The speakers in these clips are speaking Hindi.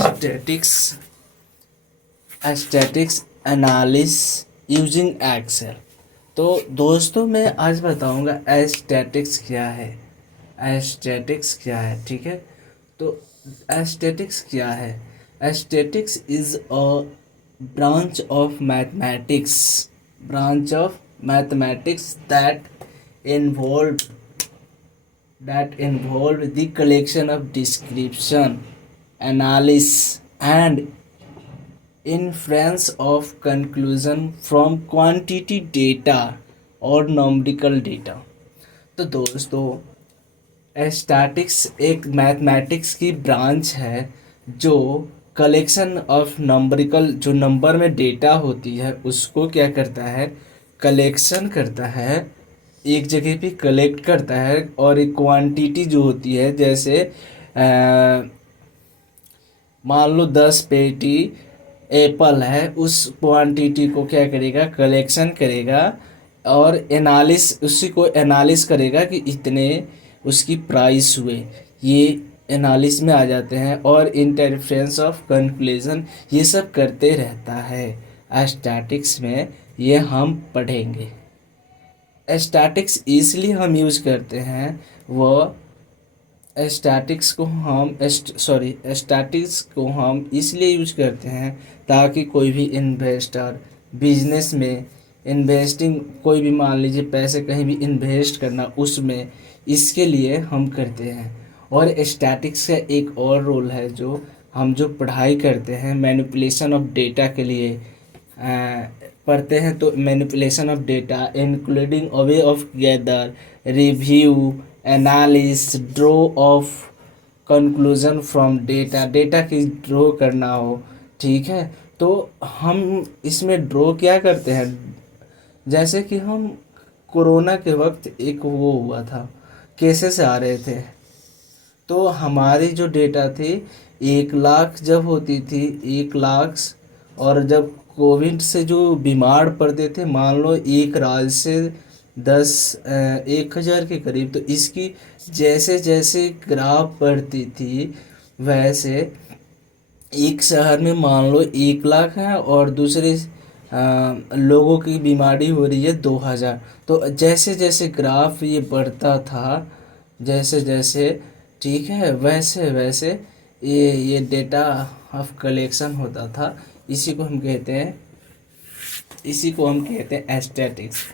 Statics statics analysis using Excel. तो दोस्तों मैं आज बताऊंगा एस्थेटिक्स क्या है। एस्थेटिक्स क्या है, ठीक है। तो एस्थेटिक्स क्या है? Aesthetics is a branch of mathematics that involve involve the collection of description, analysis and inference of conclusion from quantity data और numerical data। तो दोस्तों स्टैटिक्स एक मैथमेटिक्स की ब्रांच है जो कलेक्शन ऑफ नंबरिकल, जो नंबर में डेटा होती है उसको क्या करता है, कलेक्शन करता है, एक जगह पे कलेक्ट करता है। और एक क्वांटिटी जो होती है, जैसे मान लो 10 पेटी एप्पल है, उस क्वांटिटी को क्या करेगा, कलेक्शन करेगा और उसी को एनालिस करेगा कि इतने उसकी प्राइस हुए। ये एनालिस में आ जाते हैं। और इंटरफेरेंस ऑफ कंक्लूजन ये सब करते रहता है स्टैटिक्स में, ये हम पढ़ेंगे। स्टैटिक्स इसलिए हम यूज़ करते हैं, वो स्टैटिक्स को हम इसलिए यूज करते हैं ताकि कोई भी इन्वेस्टर बिजनेस में इन्वेस्टिंग, कोई भी मान लीजिए पैसे कहीं भी इन्वेस्ट करना, उसमें इसके लिए हम करते हैं। और स्टैटिक्स का एक और रोल है, जो पढ़ाई करते हैं मैनिपुलेशन ऑफ डेटा के लिए पढ़ते हैं। तो manipulation of data including a way of gather, review, analyse, draw of conclusion from data की ड्रॉ करना हो, ठीक है। तो हम इसमें ड्रॉ क्या करते हैं, जैसे कि हम कोरोना के वक्त एक वो हुआ था, केसेस आ रहे थे, तो हमारी जो डेटा थी 1 लाख जब होती थी, 1 लाख, और जब कोविड से जो बीमार पड़ते थे, मान लो एक राज्य से 1,000 के करीब, तो इसकी जैसे जैसे ग्राफ बढ़ती थी, वैसे एक शहर में मान लो 1 लाख है और दूसरे लोगों की बीमारी हो रही है 2,000। तो जैसे जैसे ग्राफ ये बढ़ता था, जैसे जैसे, ठीक है, वैसे वैसे ये डेटा ऑफ कलेक्शन होता था। इसी को हम कहते हैं एस्थेटिक्स।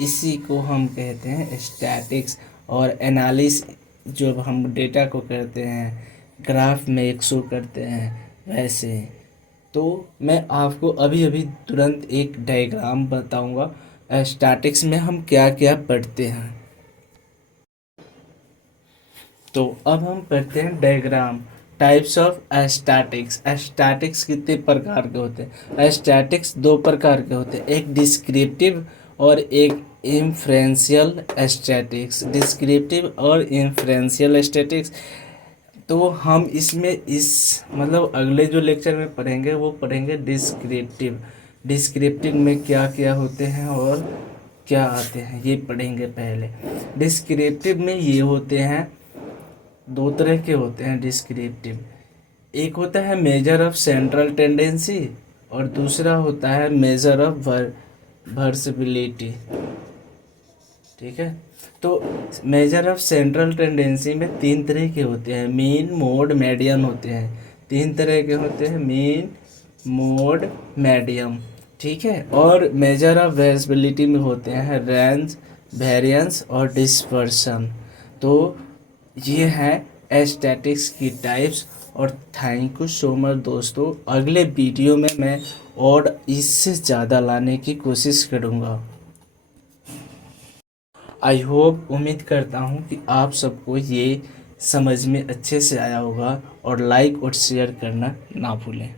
इसी को हम कहते हैं स्टैटिक्स। और एनालिस जब हम डेटा को करते हैं, ग्राफ में एक शो करते हैं, वैसे। तो मैं आपको अभी अभी तुरंत एक डायग्राम बताऊंगा स्टैटिक्स में हम क्या क्या पढ़ते हैं। तो अब हम पढ़ते हैं diagram, types of statics. Statics कितने प्रकार के होते हैं? स्टैटिक्स 2 प्रकार के होते हैं, एक डिस्क्रिप्टिव और एक इन्फ्रेंशियल स्टैटिक्स। डिस्क्रिप्टिव और इन्फ्रेंशियल स्टैटिक्स, तो हम इसमें मतलब अगले जो लेक्चर में पढ़ेंगे वो पढ़ेंगे डिस्क्रिप्टिव। डिस्क्रिप्टिव में क्या क्या होते हैं और क्या आते हैं, ये पढ़ेंगे पहले। डिस्क्रिप्टिव में ये होते हैं, 2 तरह के होते हैं डिस्क्रिप्टिव। एक होता है मेजर ऑफ सेंट्रल टेंडेंसी और दूसरा होता है मेजर ऑफ वर्सिबिलिटी, ठीक है। तो मेजर ऑफ सेंट्रल टेंडेंसी में 3 तरह के होते हैं, मीन, मोड, मीडियन होते हैं। 3 तरह के होते हैं, मीन, मोड, मीडियम, ठीक है। और मेजर ऑफ वर्सिबिलिटी में होते हैं रेंज, वेरिएंस और डिस्पर्शन। तो ये है स्टैटिक्स की टाइप्स। और थैंक यू सो मच दोस्तों। अगले वीडियो में मैं और इससे ज़्यादा लाने की कोशिश करूँगा। आई होप, उम्मीद करता हूँ कि आप सबको ये समझ में अच्छे से आया होगा। और लाइक और शेयर करना ना भूलें।